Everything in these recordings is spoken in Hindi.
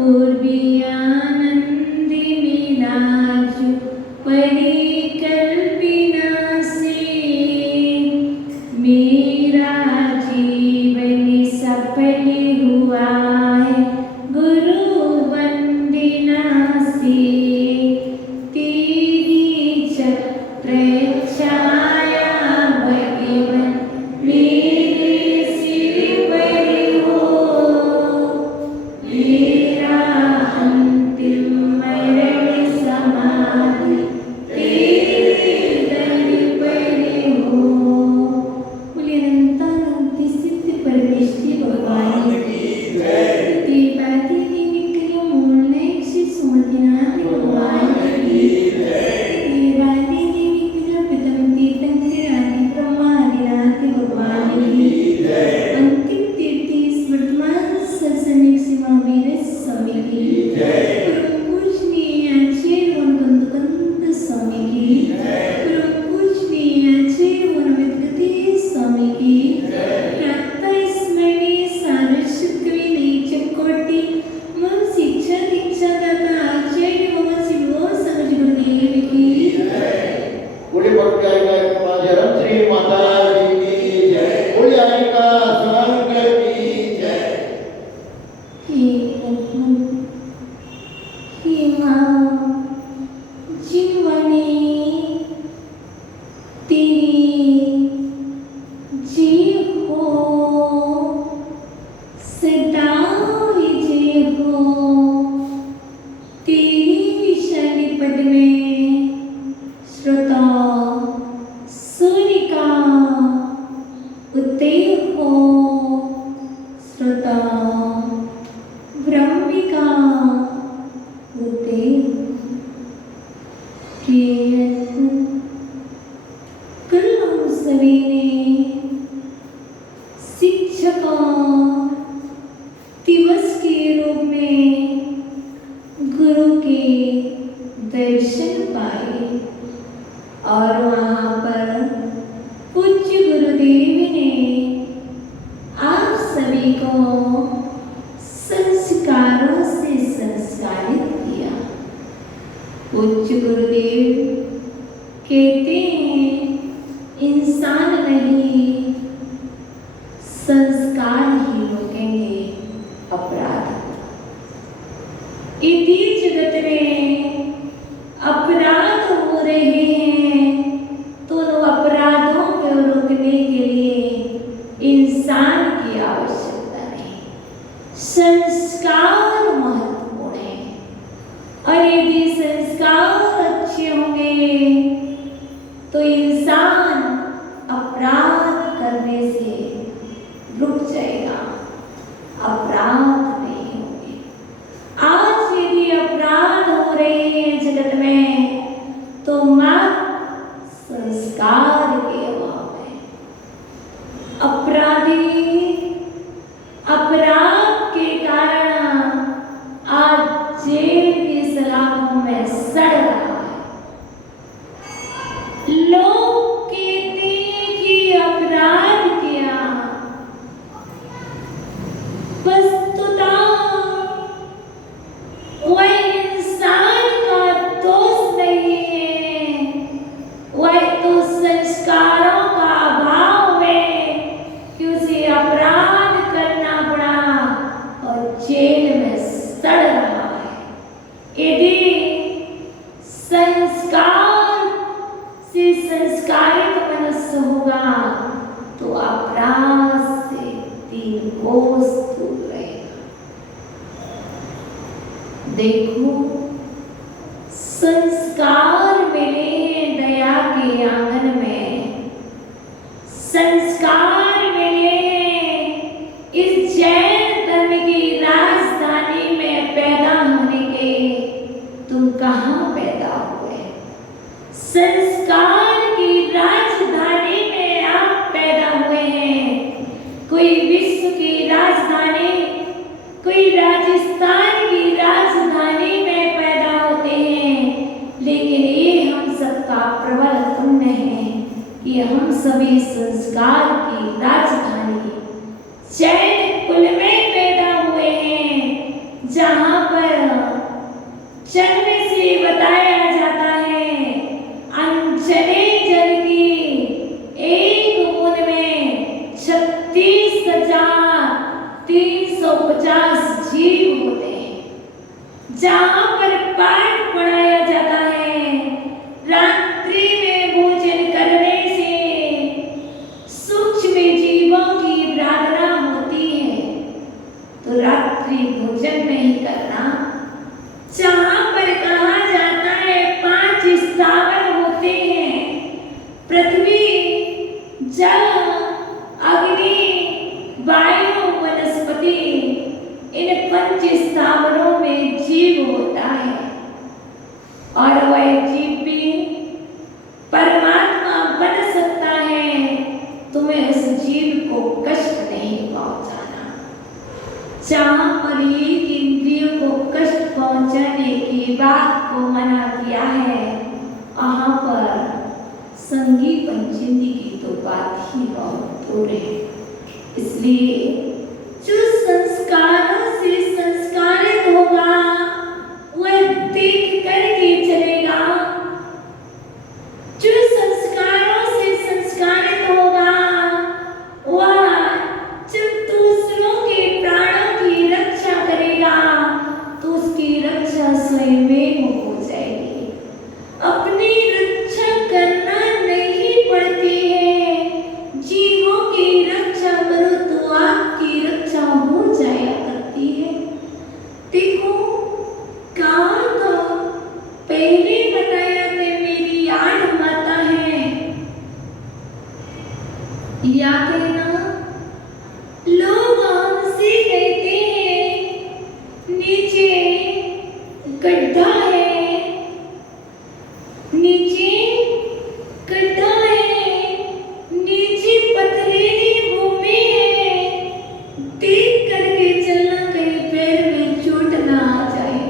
पूर्वी आनंदी मिला दर्शन पाए और वहाँ पर पूज्य गुरुदेव ने आप सभी को संस्कारों से संस्कारित किया। पूज्य गुरुदेव कहते हैं इंसान नहीं संस्कार ही रोकेंगे अपराध। इसी जगत में अपराध हो रहे हैं तो उन अपराधों को रोकने के लिए इंसान की आवश्यकता नहीं, संस्कार महत्वपूर्ण है। और यदि संस्कार अच्छे होंगे तो इंसान अपराध करने से रुक जाएगा, अपराध नहीं होंगे। आज यदि अपराध हो रहे हैं जगत में तो मात्र संस्कार के अभाव में। अपराधी अपराध के कारण आज जेल की सलाखों में सड़ रहा है। लोग कहते हैं कि अपराध किया, वस्तुतः वह इंसान का दोष नहीं है, वह तो संस्कारों का अभाव है कि उसे अपराध करना पड़ा और जेल में सड़ रहा है। यदि संस्कार से संस्कारित मनुष्य होगा तो अपराध से 3 कोस दूर रहेगा। देखो संस्कार मिले हैं दया के आंगन में, संस्कार मिले हैं इस जैन धर्म की राजधानी में पैदा होने के। तुम कहाँ पैदा हुए? संस्कार की राजधानी में आप पैदा हुए हैं। कोई विश्व की राजधानी, कोई राजस्थान की राजधानी में पैदा होते हैं, लेकिन ये हम सबका प्रबल पुण्य है कि हम सभी संस्कार की राजधानी जैन कुल में पैदा हुए हैं, जहाँ पर जन्म से बताया जाता है अनचले जल की एक बूंद में 36,350 जीव होते हैं। जहाँ पर पाठ पढ़ाया जाता है रात्रि में भोजन करने से सूक्ष्म जीवों की प्रार्थना होती है, तो रात्रि भोजन में ही करना। जहाँ पर कहा जाता है 5 स्थावर होते हैं, पृथ्वी, जल, अग्नि, वायु, वनस्पति, इन 5 स्थावरों में जीव होता है और वह जीव भी परमात्मा बन सकता है। तुम्हें उस जीव को कष्ट नहीं पहुंचाना। जहाँ पर एक इंद्रियों को कष्ट पहुंचाने की बात को मना किया है, वहाँ पर संगी पंचमी की तो बात ही बहुत दूर है। इसलिए जो संस्कारों से संस्कारित होगा वह देख करके चलेगा। जो संस्कारों से संस्कारित होगा वह जब दूसरों के प्राणों की रक्षा करेगा तो उसकी रक्षा स्वयं हो जाएगी। अपनी रक्षा करना नहीं पड़ती है, जीवों की रक्षा करो तो आपकी रक्षा हो जाया करती है। देखो कहा था पहले बताया थे मेरी 8 माता है, याद है ना? लोग हमसे कहते हैं नीचे गड्ढा है, नीचे गड्ढा है, नीचे पथरीली भूमि है, देख करके चलना कहीं पैर में चोट ना आ जाए।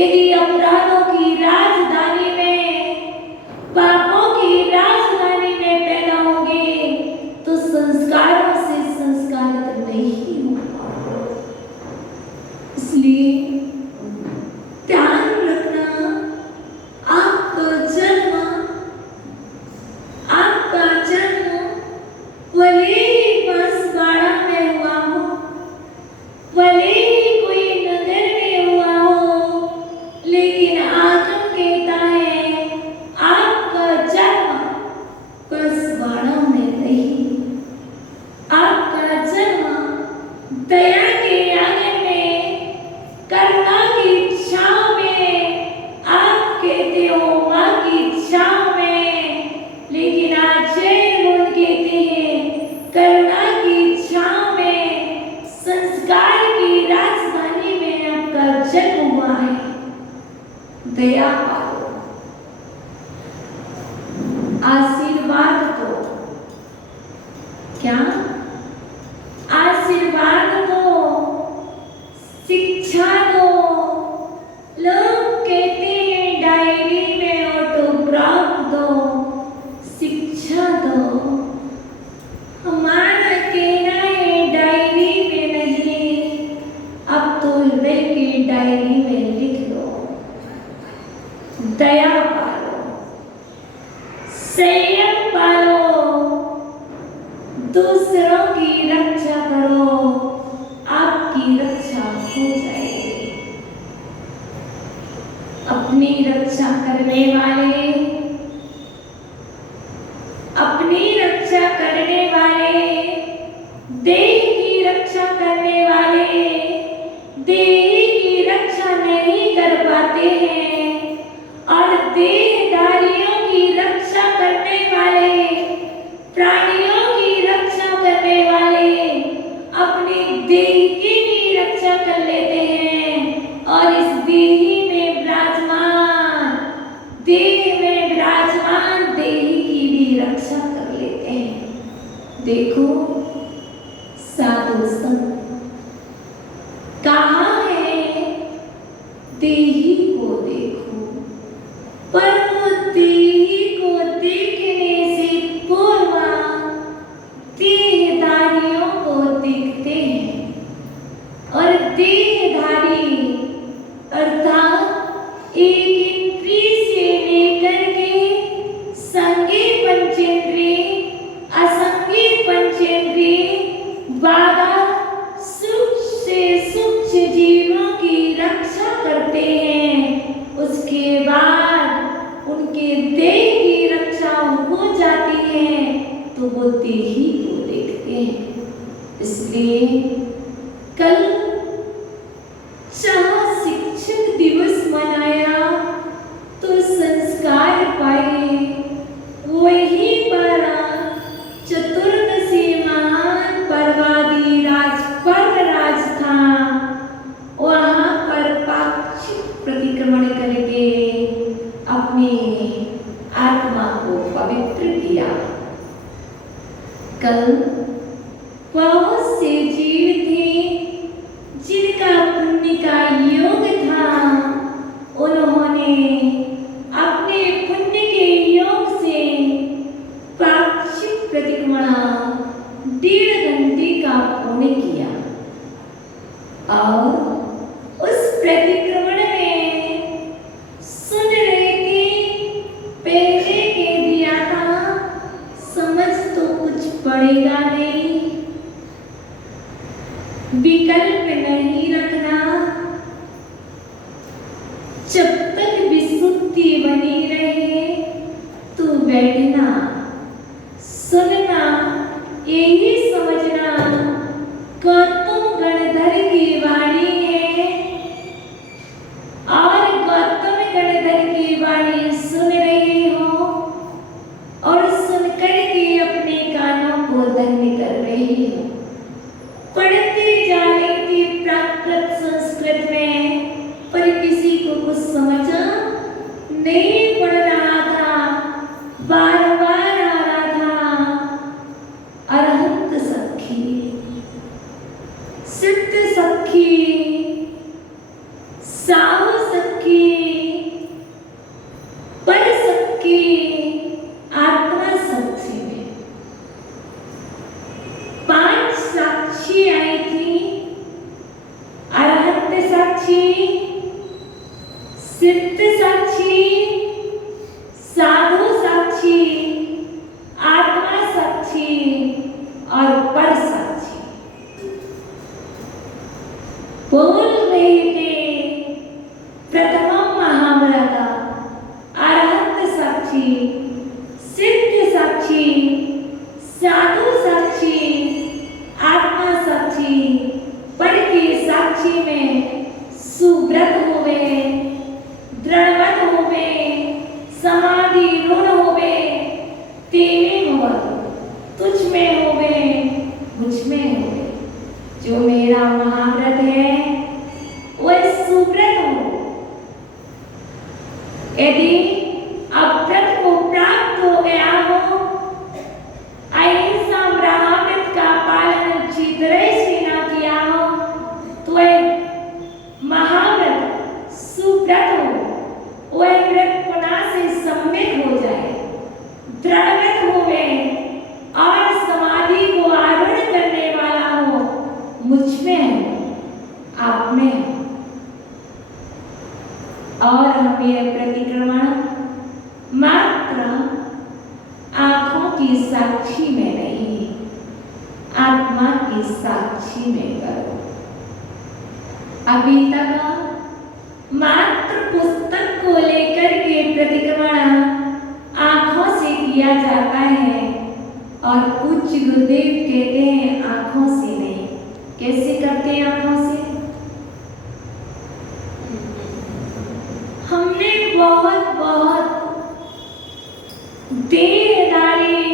यदि अपराधों की राजधानी में, पापों की राजधानी में पैदा होंगे तो संस्कारों से संस्कारित नहीं हो पाओगे। इसलिए ध्यान रखना, आपका जन्म भले ही बांसवाड़ा में हुआ हो, भले ही कोई नगर में हुआ हो, लेकिन आगम कहता है आपका जन्म बांसवाड़ा में नहीं, आपका जन्म दया के आंगन में, करुणा की छांव में, आप कहते हो माँ की छांव में, लेकिन आज बोल कहते हैं करुणा की छांव में, संस्कार की राजधानी में आपका जन्म हुआ है। दया पाओ, आशीर्वाद दो, क्या आशीर्वाद दो, शिक्षा दो। लोग कहते हैं डायरी में ऑटोग्राफ दो, शिक्षा दो। हमारा कहना है डायरी में नहीं, अब तो हृदय की डायरी में लिख लो। दया पालो, संयम पालो, दूसरों की रक्षा करो, आपकी रक्षा हो जाएगी। अपनी रक्षा करने वाले, अपनी रक्षा करने वाले, देह की रक्षा करने वाले, देह की रक्षा नहीं कर पाते हैं, और देहधारियों की रक्षा करने वाले, प्राणियों की रक्षा करने वाले अपनी देह की भी रक्षा कर लेते हैं, और इस देह में विराजमान, देह में विराजमान देह की भी रक्षा कर लेते हैं। देखो साधु संत कहाँ है, देही को देखो, पर वो देही को देखने से पूर्व देहधारियों को देखते हैं, और देहधारी अर्थात एक इंद्रिय से लेकर के संगी पंचेंद्रिय, असंगी पंचेंद्रिय, बाधा सूक्ष्म से सूक्ष्म जीवों की रक्षा करते हैं। उसके बाद उनके देह की रक्षा हो जाती है तो वो देही को देखते हैं। इसलिए कल जहाँ शिक्षक दिवस मनाया तो संस्कार पाए, वहीं पर चतुर्दशी महान पर्वादि राज था, वहाँ पर पाक्षिक प्रतिक्रमण करके अपनी आत्मा को पवित्र किया। कल बहुत से जीव थे जिनका पुण्य का योग था, उन्होंने अपने पुण्य के योग से पाक्षिक प्रतिक्रमण 1.5 घंटे का पुण्य किया, और उस प्रतिक्रमण में सुन रहे थे, पहले के दिया था समझ तो कुछ पड़ेगा नहीं, विकल्प नहीं रखना, जब तक विसुद्धि बनी रहे तो बैठना, सुनना, यही समझना गौतम गणधर की वाणी है, और गौतम गणधर की वाणी सुन रहे हो और सुनकर के अपने कानों को धन्य कर रहे हो। पढ़ते जा रही थी प्राकृत संस्कृत में, पर किसी को कुछ समझा नहीं पड़ रहा था, बार बार आ रहा था। अरहंत सखी, सिद्ध सखी, साहु सखी, सबकी, पर सबकी आत्मा साक्षी में। 5 साक्षी आई थी, अरहत साक्षी, सिद्ध साक्षी, साधु साक्षी, आत्मा साक्षी और पर साक्षी। बोल रहे थे प्रथमम महाव्रत, अरहत साक्षी, सिद्ध साक्षी, साधु साक्षी, आत्मा साक्षी, पर के साक्षी में सुव्रत होवे, दृढ़वत होवे, समाधि रूढ़ होवे, तेने होवे, तुझ में होवे, मुझ में होवे। जो मेरा महाव्रत है वह सुव्रत हो। यदि अव्रत को प्राप्त हो गया हो, अहिंसा ब्रह्मव्रत का पालन अच्छी तरह से ना किया हो, तो वह महाव्रत सुव्रत हो। वह व्रत पुनः से सम्यक हो जाए, दृढ़व्रत होवे और समाधि को आरूढ़ करने वाला हो, मुझ में है, आप में है। और हमें प्रतिक्रमण मात्र आंखों की साक्षी में नहीं, आत्मा की साक्षी में करो। अभी तक मात्र पुस्तक को लेकर के प्रतिक्रमण आंखों से किया जाता है और कुछ गुरुदेव कहते हैं आंखों से नहीं। कैसे करते हैं आंखों से? हमने बहुत बहुत देहधारी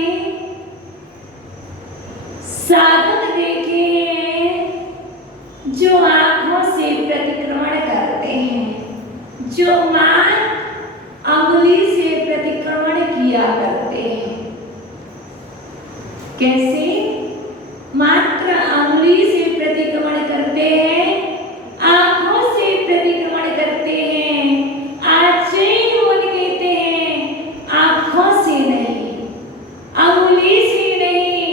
साधक देखे हैं जो आंखों से प्रतिक्रमण करते हैं, जो अंगुली से प्रतिक्रमण किया करते हैं। कैसे? मात्र अंगुली से प्रतिक्रमण करते हैं, आंखों से प्रतिक्रमण करते हैं, आचरण कहते हैं, आंखों से नहीं, अंगुली से नहीं,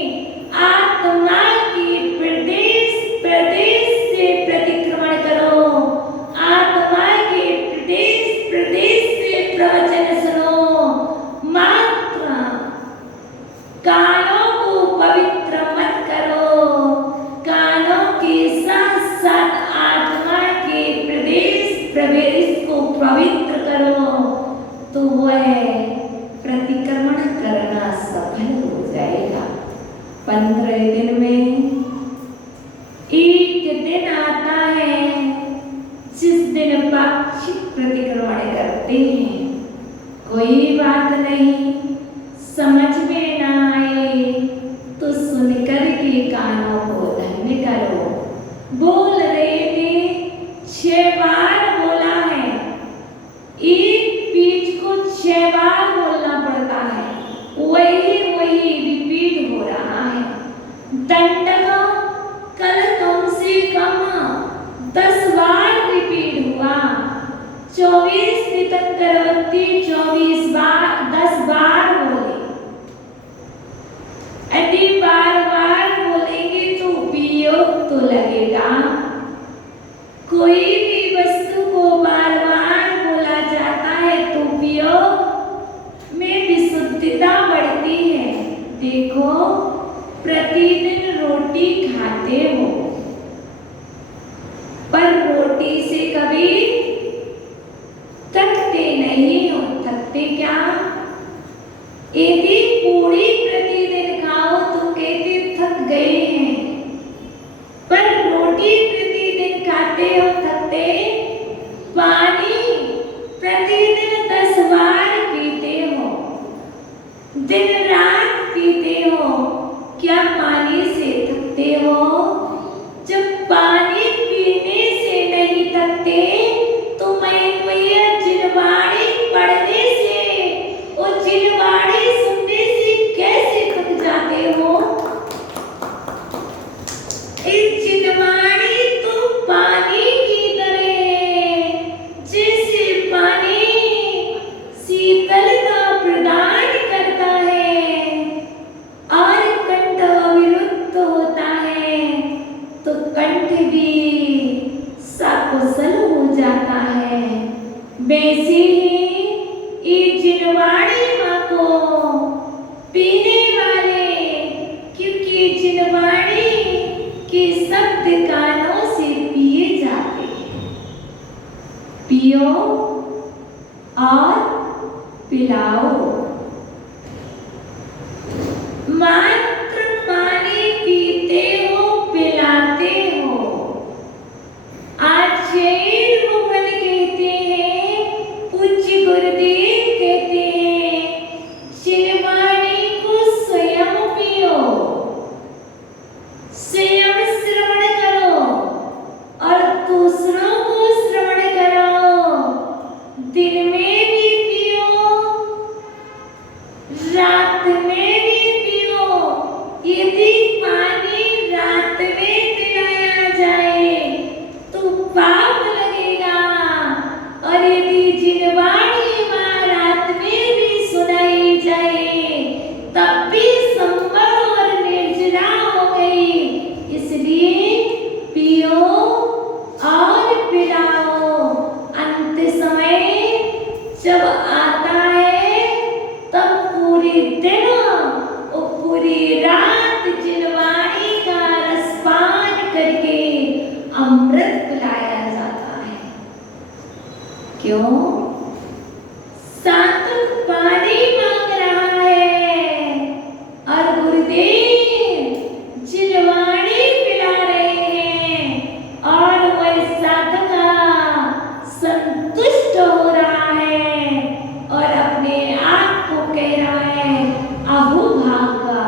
आत्मा की प्रदेश प्रदेश से प्रतिक्रमण करो। आत्मा के प्रदेश प्रदेश से प्रवचन सुनो। मात्र कानों को पवित्र मत करो, कानों के साथ साथ आत्मा के प्रदेश प्रवेश को पवित्र करो, तो वह प्रतिक्रमण करना सफल हो जाएगा। 15 दिन में एक दिन आता है जिस दिन पाक्षिक प्रतिक्रमण करते हैं। कोई बात नहीं, समझ में ना आए तो सुनकर के कानों को धन्य करो। बोल रहे थे 6 बार बोला है, एक बीज को 6 बार बोलना पड़ता है, वही रिपीट हो रहा है। दंडक कल तुमसे कम 10 बार रिपीट हुआ। 24 तीर्थंकरवती 24 बार 10 बार बोले। यदि बार बार बोलेंगे तो उपयोग तो लगेगा। कोई भी वस्तु को बार बार बोला जाता है तो उपयोग में विशुद्धता बढ़ती है। देखो, प्रतिदिन रोटी खाते हो, पर रोटी से कभी थकते नहीं हो। थकते क्या? यदि पूरी प्रतिदिन खाओ तो कहते थक गए हैं, पर रोटी प्रतिदिन खाते हो थकते। पानी प्रतिदिन 10 बार पीते हो, दिन रात पीते हो, क्या पानी से थकते हो? जब पानी पीने से नहीं थकते तो मैया जिनवाणी पढ़ने से, वो जिनवाणी सुनने से कैसे थक जाते हो? इस जिनवाणी तो पानी की तरह, जैसे वैसे ही ये जिनवाणी माँ को पीने वाले, क्योंकि जिनवाणी के शब्द कानों से पिए जाते हैं। पियो और पिलाओ। मात्र पानी पीते हो, पिलाते हो। आचार्य भगवान कहते हैं, पूज्य गुरुदेव कहते हैं, जिनवाणी को स्वयं पियो, स्वयं श्रवण करो और दूसरों को श्रवण कराओ। दिन में भी पियो, रात में भी पियो। यदि पानी रात में पिलाया जाए तो पाप लगेगा, और यदि जिनवाणी माँ रात में भी सुनाई जाए तब भी संभव और निर्जरा हो गई। इसलिए पियो और पिलाओ। अंत समय जब आता है तब पूरे दिन और पूरी रात जिनवाणी का रसपान करके अमृत पिलाया जाता है। क्यों? सात्विक पानी मांग रहा है और गुरुदेव जिनवाणी पिला रहे हैं, और वह साधका संतुष्ट हो रहा है और अपने आप को कह रहा है, अहो भागा,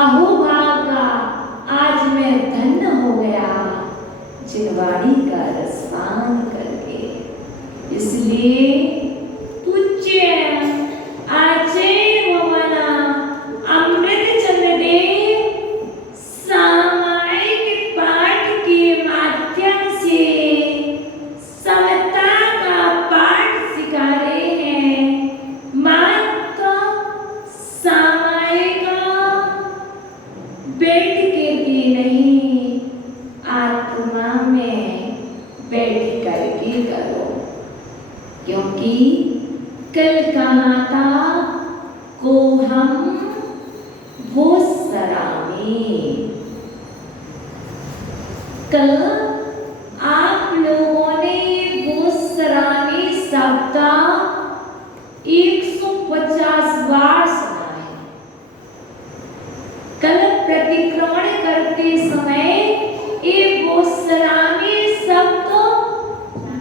अहो भागा, आज मैं धन्य हो गया जिनवाणी का रसपान करके। इसलिए पूज्य आचार्य भगवान अमृतचंद्र देव सामायिक पाठ के माध्यम से समता का पाठ सिखा रहे हैं। मात्र सामायिक बैठ के भी नहीं, आत्मा में बैठ करके करो। क्योंकि कल कहा था को हम भोसरा में, कल आप लोगों ने भोसरानी शब्द 150 बार सुना है। कल प्रतिक्रमण करते समय ये भोसरानी शब्द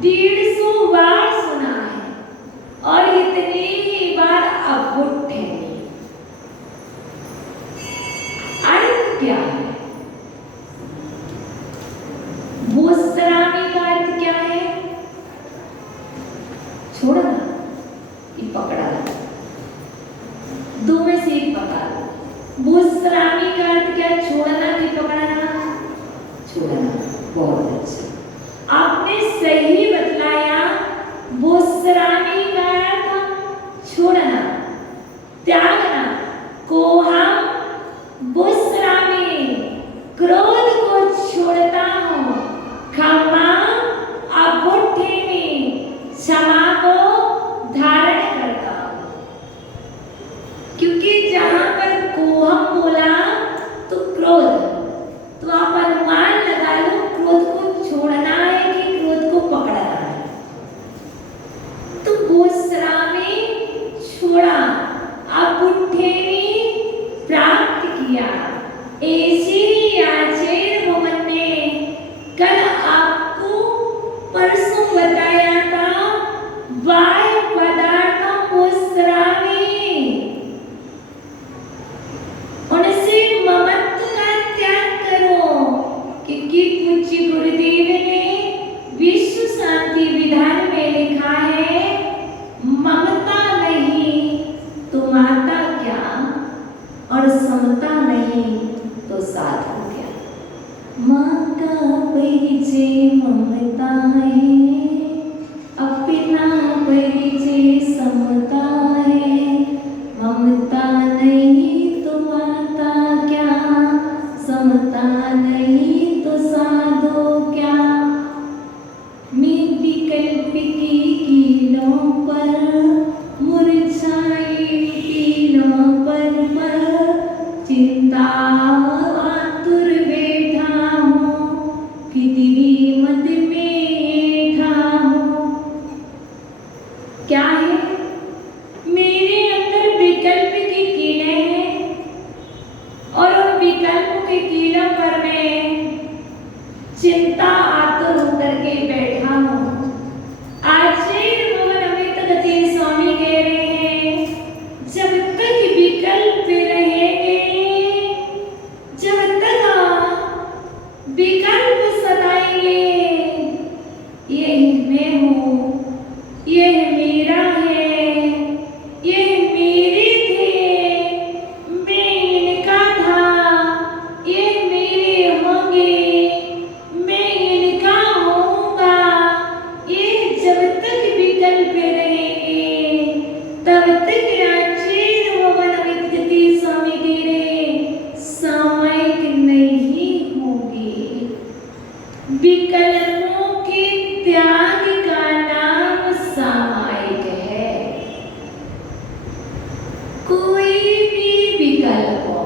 150 बार सुना है, और इतनी ही बार अभुट है। अर्थ क्या है? भोसरानी का अर्थ क्या है? छोड़ो ना, ये पकड़ा लो, दो में से एक पकड़ा लो। भोसरानी का अर्थ क्या? छोड़ना कि पकड़ना? छोड़ना। बहुत अच्छा, आपने सही बतलाया। भोसरानी का अर्थ छोड़ना, त्यागना। को हम भोसरानी, क्रोध को छोड़ता हूँ, क्षमा अभुठेमी, क्षमा को धारण करता हूँ। क्योंकि जहाँ पर कोहम बोला तब तक राचेर भवन विद्यति स्वामी कह रहे सामयिक नहीं होगी। विकल्पों के त्याग का नाम सामयिक है। कोई भी विकल्प हो,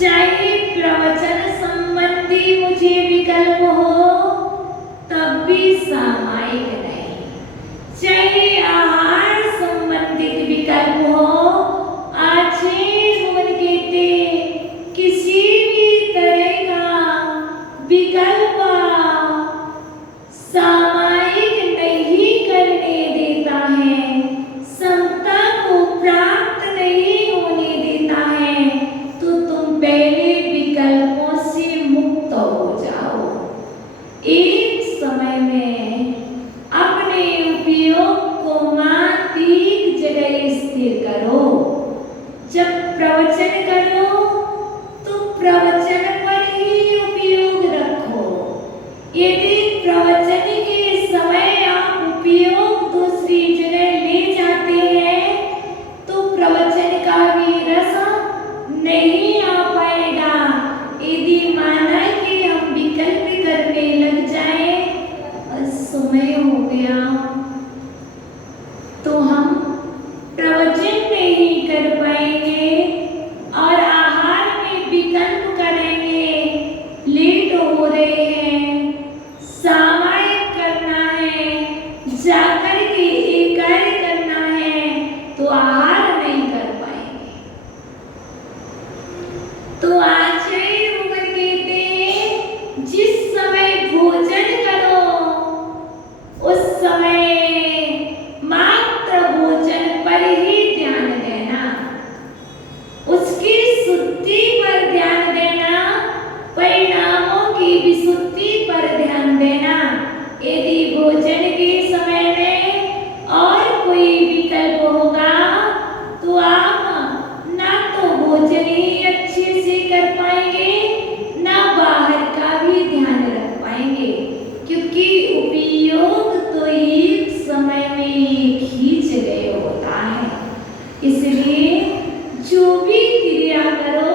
चाहे प्रवचन संबंधी मुझे विकल्प हो तब भी सामयिक नहीं, चाहे आहार संबंधित विकल्प हो। आचार्य भवन कहते किसी भी तरह का विकल्प सामयिक नहीं करने देता है, समता को प्राप्त नहीं होने देता है। तो तुम पहले विकल्पों से मुक्त हो जाओ। एक समय में अपने उपयोग को मात्रिक जगह स्थिर करो। जब प्रवचन करो तो प्रवचन पर ही उपयोग रखो। यदि प्रवचन के समय आप उपयोग दूसरी जगह ले जाते हैं तो प्रवचन का भी रस नहीं आ पाएगा। यदि माना कि हम विकल्प करने लग जाए और समय हो गया तो हम प्रवचन नहीं कर पाएंगे और आहार में विकल्प करेंगे। लेट हो रहे हैं, सामयिक करना है, जाकर के एक कार्य करना है तो आहार नहीं कर पाएंगे। तो आचार्य भवन कहते हैं जिस समय भोजन करो उस समय मात्र भोजन पर ही ध्यान देना, उसकी शुद्धि पर ध्यान देना, परिणामों की विशुद्धि पर ध्यान देना। यदि भोजन के समय में और कोई विकल्प होगा तो आप ना तो भोजन ही अच्छे से कर पाएंगे ना बाहर का भी ध्यान रख पाएंगे, क्योंकि उपयोग तो एक समय में एक ही जगह होता है। इसलिए जो भी क्रिया करो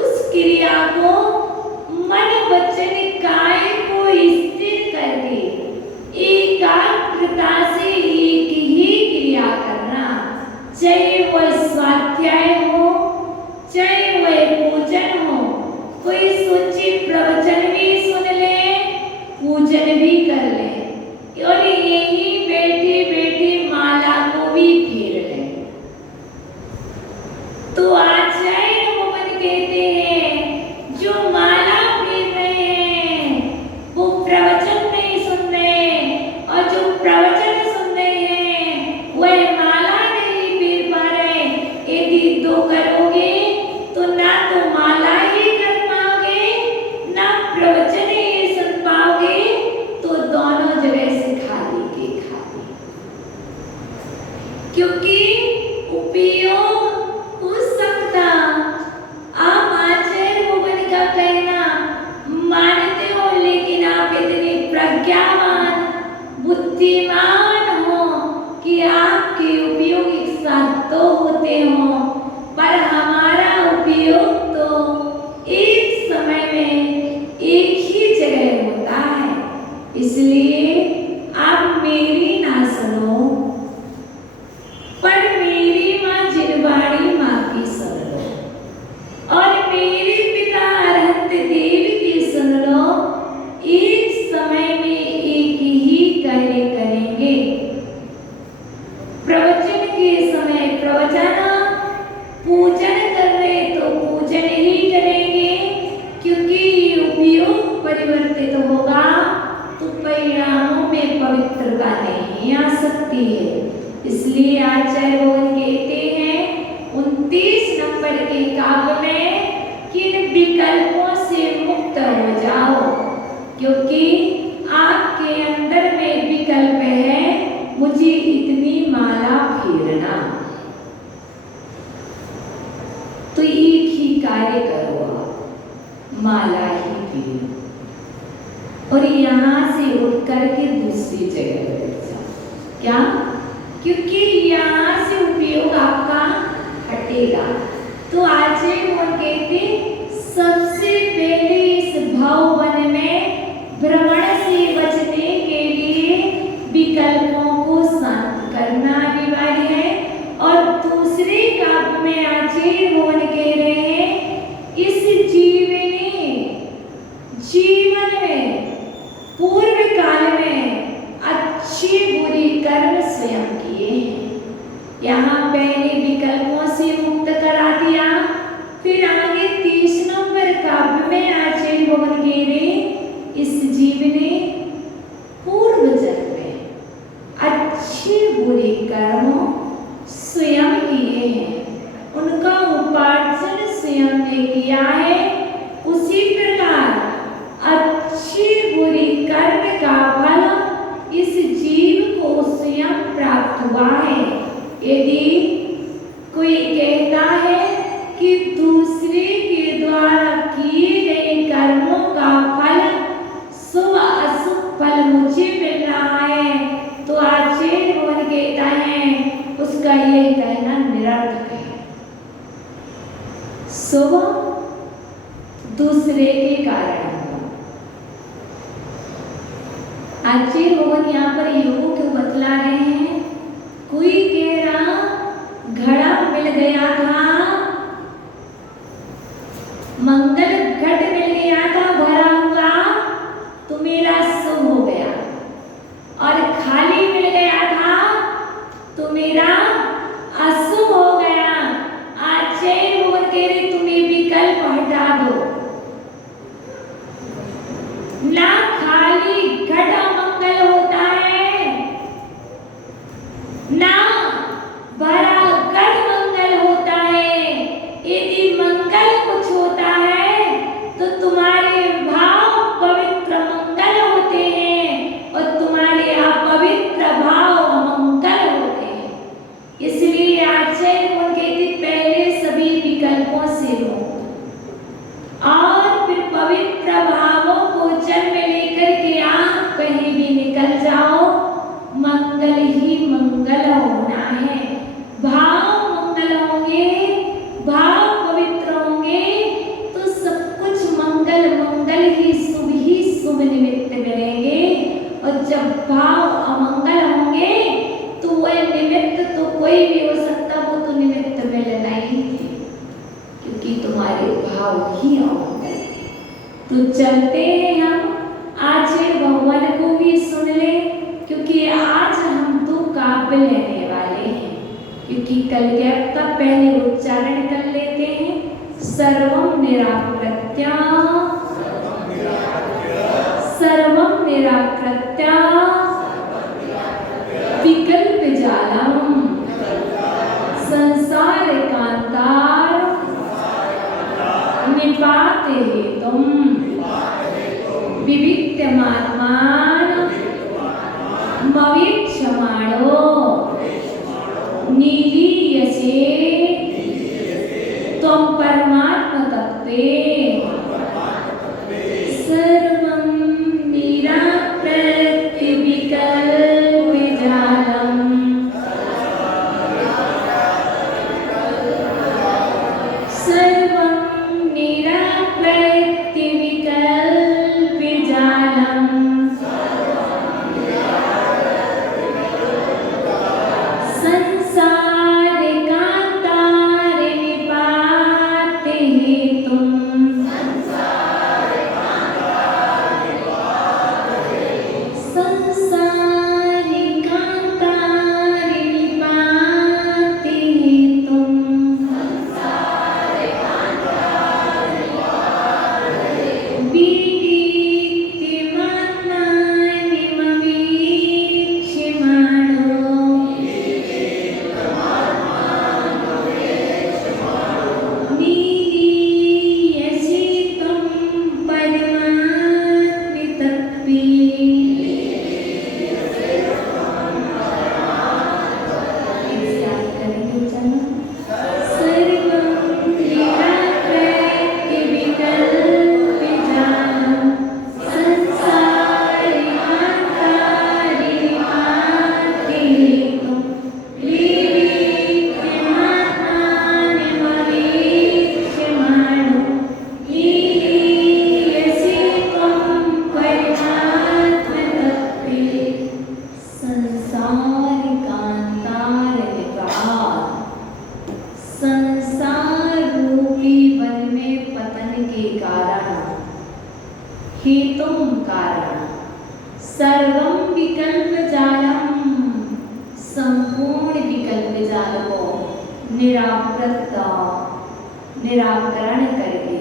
उस क्रिया को मन वचन काय को स्थिर करके एकाग्रता से एक ही क्रिया करना, चाहे वह स्वाध्याय हो चाहे वह पूजन हो। कोई सोचे प्रवचन भी सुन ले, पूजन भी कर ले और यही बैठे बैठे माला को भी फेर ले। तो आचार्य भवन कहते हैं जो माला फेर रहे हैं वो प्रवचन नहीं सुन रहे और जो प्रवचन सुन रहे हैं वह माला नहीं फेर पा रहे। यदि दो करोगे तो ना तो माला ही कर पाओगे ना प्रवचन ही सुन पाओगे, तो दोनों जगह से खाली के खाली। क्योंकि उपयोग हो सकता, आप आचार्य भवन का कहना मानते हो लेकिन आप इतने प्रज्ञावान बुद्धिमान हो कि आपके उपयोग एक साथ तो होते हो, पर हमारा उपयोग तो एक समय में एक ही जगह होता है। इसलिए आप मेरी ना सुनो पर मेरी माँ जिनवाड़ी माँ की सुन लो और मेरे पिता अरहंत देव की सुन लो। एक समय में एक ही कार्य करेंगे। प्रवचन के समय प्रवचन, पूजन कर रहे तो पूजन ही करेंगे, क्योंकि उपयोग परिवर्तित होगा तो परिणामों में पवित्रता नहीं आ सकती है। इसलिए आचार्य भवन कहते हैं 29 नंबर के काव्य में कि इन विकल्पों से मुक्त हो जाओ, क्योंकि आपके अंदर में विकल्प है मुझे इतनी माला फेरना। तो एक ही कार्य करो, आप माला ही फेरो और यहाँ से उठ करके दूसरी जगह बैठ जाओ। क्या? क्योंकि यहाँ में आचार्य भगवान कह रहे हैं, इस जीवन में पूर्व काल में अच्छे बुरे कर्म स्वयं किए हैं। यहाँ पहले विकल्पों से मुक्त करा दिया, फिर आगे 30 नंबर काव्य में आचार्य भगवान कह रहे, इस जीव ने पूर्व जन्म में अच्छे बुरे कर्म स्वयं किए हैं, उनका उपार्जन स्वयं ने किया है। उसी प्रकार अच्छे बुरे कर्म का फल इस जीव को स्वयं प्राप्त हुआ है। यदि कोई कहता है कि दूसरे के द्वारा किए गए कर्मों का फल शुभ अशुभ फल मुझे मिल रहा है, तो आचार्य भगवान कहता है उसका यह कहना निरर्थक है। शुभ दूसरे के कारण आचार्य भगवान यहाँ पर योग को बतला रहे हैं। कोई कह रहा घड़ा मिल गया था, मंगल घट मिल गया था भरा हुआ, तो मेरा शुभ हो गया, और खाली मिल गया था तो मेरा अशुभ हो गया। आचार्य भगवान कह रहे तुम्हें विकल्प हटा दो, ना खाली घड़ा मंगल होता है, ना भरा घट मंगल होता है। यदि मंगल कुछ होता है तो तुम्हारे भाव पवित्र मंगल होते हैं, और तुम्हारे अपवित्र भाव अमंगल होते हैं। इसलिए आचार्य भगवान कहते पहले सभी विकल्पों से लो, और फिर पवित्र भावों को जन्म लेकर के आप कहीं भी निकल जाओ, मंगल ही मंगल होना है। भाव मंगल होंगे, भाव पवित्र होंगे, तो सब कुछ मंगल मंगल ही शुभ निमित्त मिलेंगे। और जब भाव अमंगल होंगे तो वह निमित्त तो कोई भी हो सकता, वो तो निमित्त मिलना ही है, क्योंकि तुम्हारे भाव ही अमंगल। तो चलते हैं हम आचार्य भगवान को भी सुन ले, क्योंकि आज हम तो काव्य लेने वाले हैं। क्योंकि कल के हफ्ता पहले उच्चारण कर लेते हैं, सर्वम निराकृत्या, सर्वम निराकृत्या विकल्प जालम संसार कांतार निपाते हेतुम विविक्तमात्मान मवीक्षमाणो निलीयसे त्वं परमात्म तत्त्वे सर्वं निराकृत्य विकल्प जालम् सर्वं निराकृत्य विकल्प जालम् संसार कांतार निपाते हेतुम् संसार कांतार निपाते हेतुम् संसार कांतार निपात निराकृत निराकरण करके,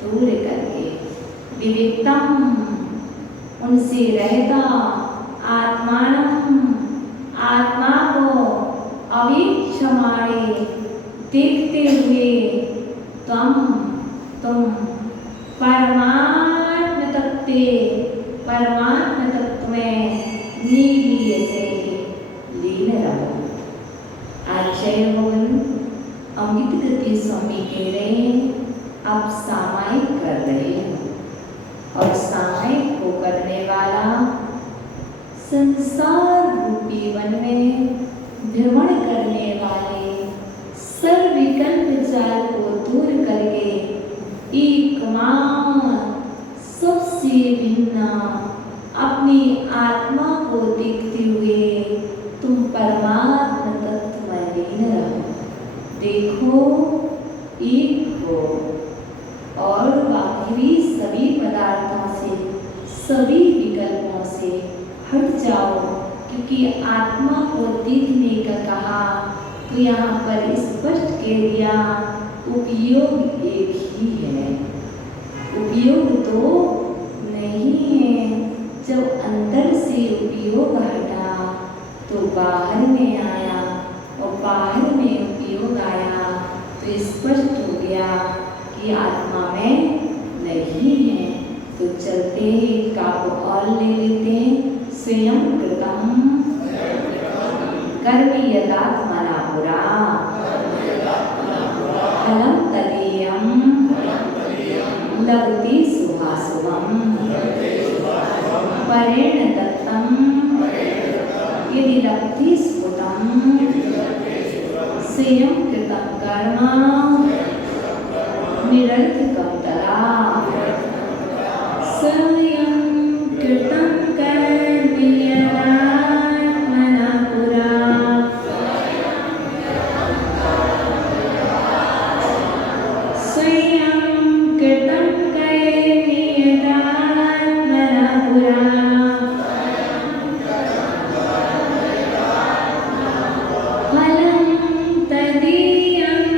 दूर करके, विविक्तम उनसे रहता, आत्मानम आत्मा को अवीक्षमाणे देखते हुए, तुम परमात्म तत्व में निलीय से लीन रहो। आचार्य भगवान अमृत गति स्वामी कह रहे हैं, अब सामायिक कर रहे हैं और सामायिक को करने वाला संसार रूपी वन में भ्रमण करने वाले सर्वविकल्प जाल को दूर करके एकमात्र सबसे भिन्न अपनी आत्मा को देखते हुए तुम परमात्मा तत्व में लीन रहो। देखो एक हो और बाकी सभी पदार्थों से, सभी विकल्पों से हट जाओ, क्योंकि आत्मा को देखने का कहा तो यहाँ पर स्पष्ट कह दिया उपयोग एक ही है, उपयोग तो नहीं है। जब अंदर से उपयोग हटा तो बाहर में आया और बाहर में उपयोग आया तो स्पष्ट हो गया कि आत्मा में नहीं है। तो चलते एक काबू और ले लेते हैं। स्वयं कृतम कर्म यदात्मना पुरा फलं तदीयं लभते शुभाशुभम् परेण दत्तं यदि लभते स्फुटं स्वयं कृतं कर्म निरर्थकं तदा स्वयं कृतं कर्म यदात्मना पुरा स्वयं कृतं कर्म यदात्मना पुरा फलं तदीयं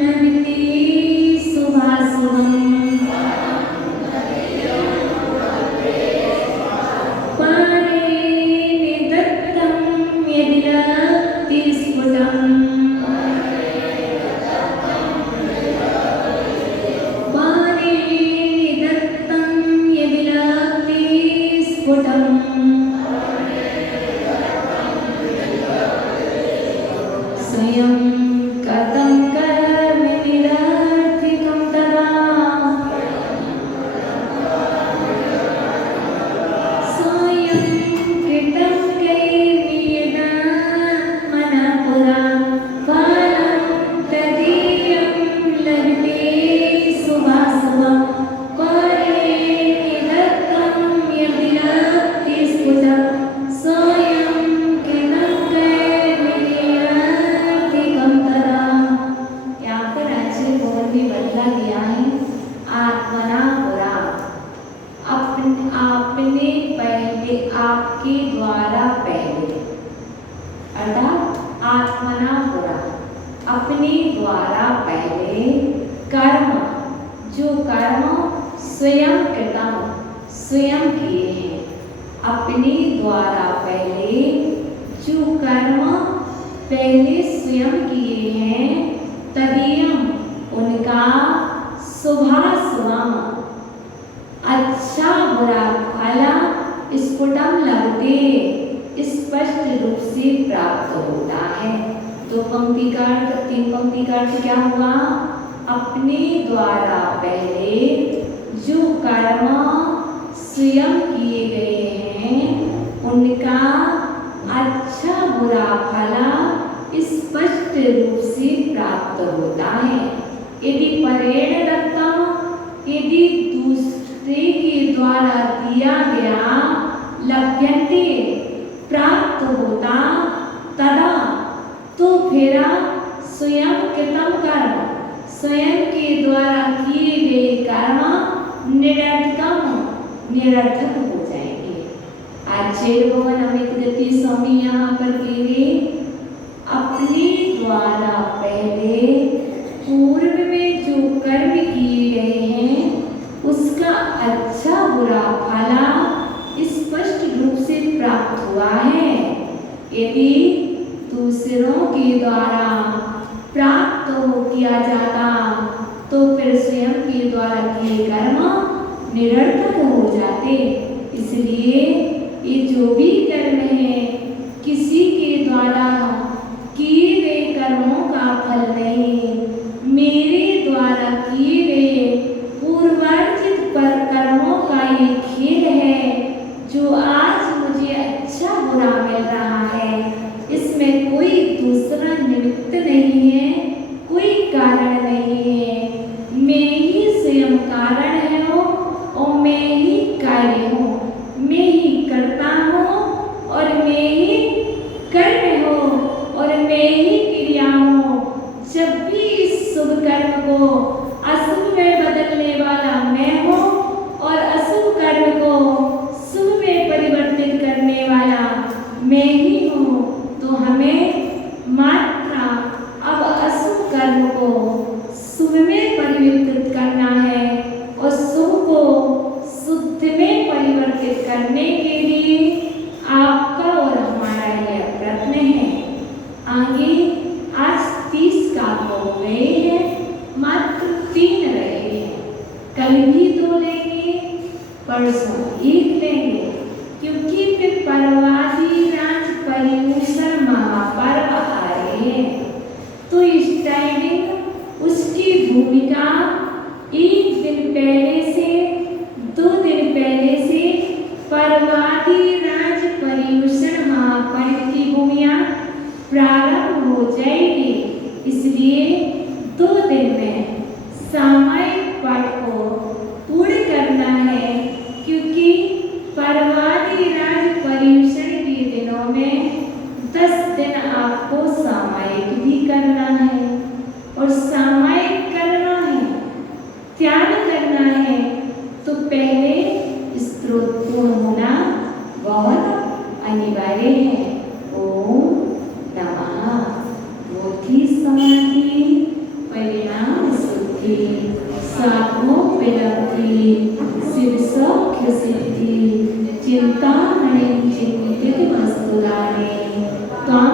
लभते शुभाशुभम् परेण दत्तं यदि लभते स्फुटम् परेण दत्तं यदि लभते स्फुटम् स्वयं कृतं कर्म निरर्थकं तदा स्वयं कृतं कर्म यदात्मना पुरा फलं तदीयं लभते शुभाशुभम् परेण दत्तं यदि लभते स्फुटम् स्वयं कृतं कर्म निरर्थकं तदा। यहाँ पर आचार्य भगवान ने बदला दिया है आत्मना पुरा, आपने पहले, आपके द्वारा पहले, अर्थात आत्मना पुरा अपने द्वारा पहले कर्म, जो कर्म स्वयं कृतम स्वयं किए हैं, अपने द्वारा पहले जो कर्म पहले स्वयं किए हैं, तदीयम उनका शुभाशुभम अच्छा बुरा फला स्फुटम लभते स्पष्ट रूप से प्राप्त होता है। दो पंक्ति का अर्थ, तीन पंक्ति का अर्थ क्या हुआ? अपने द्वारा पहले जो कर्म स्वयं किए गए हैं उनका अच्छा बुरा फला स्पष्ट रूप से प्राप्त होता है। यदि परेण दत्ता, यदि दूसरे के द्वारा दिया गया लभ्यन्ते प्राप्त होता, तदा तो फिर स्वयं कृतं कर्म स्वयं के द्वारा किए गए कर्म निरर्थक हो जाएंगे। आचार्य भगवान अमृत गति स्वामी यहाँ पर कह रहे अपने द्वारा पहले यदि दूसरों के द्वारा प्राप्त किया जाता तो फिर स्वयं के द्वारा किए कर्म निरर्थक हो जाते। इसलिए ये जो भी कर्म है किसी के द्वारा किए गए कर्मों का फल नहीं, मेरे द्वारा किए गए पूर्वार्जित पर कर्मों का ये खेल है जो आज मुझे अच्छा बुरा मिल रहा है। इसमें कोई दूसरा निमित्त नहीं है, कोई कारण नहीं है, मैं ही स्वयं कारण है और मैं ही कार्य हूँ, मैं ही करता हूँ और मैं ही कर्म हूँ और मैं ही क्रिया हूँ। जब भी इस शुभ कर्म को अशुभ में बदलने वाला मैं हूँ और अशुभ कर्म को शुभ में परिवर्तित करने वाला मैं ही हूँ, तो हमें मात्रा अब अशुभ कर्म को शुभ में परिवर्तित करना है और शुभ को शुद्ध में परिवर्तित करने के लिए आपका और हमारा यह प्रयत्न है। आगे आज 30 काम हो गए हैं, मात्र 3 रहे हैं। कल भी 2 लेंगे, परसों 1 लेंगे, क्योंकि फिर पर्वादि राज पर्यूषण महापर्व आ रहे हैं। तो इस टाइमिंग उसकी भूमिका 1 दिन पहले से 2 दिन पहले से पर्वादि राज पर्यूषण महापर्व की भूमिका प्रारंभ हो जाएगी। इसलिए 2 दिन में सामायिक पाठ को पूर्ण करना है, क्योंकि पर्वादि राज पर्यूषण के दिनों में 10 दिन आपको सामायिक भी करना है और सामायिक करना है, त्याग करना है, तो पहले स्तोत्र पूर्ण होना बहुत अनिवार्य है। ओम नमः बोधि समाधि परिणाम सिद्धि साधो विलब्धि शिव सौख्य सिद्धि चिंता चिंतित वस्तुदाने त्वां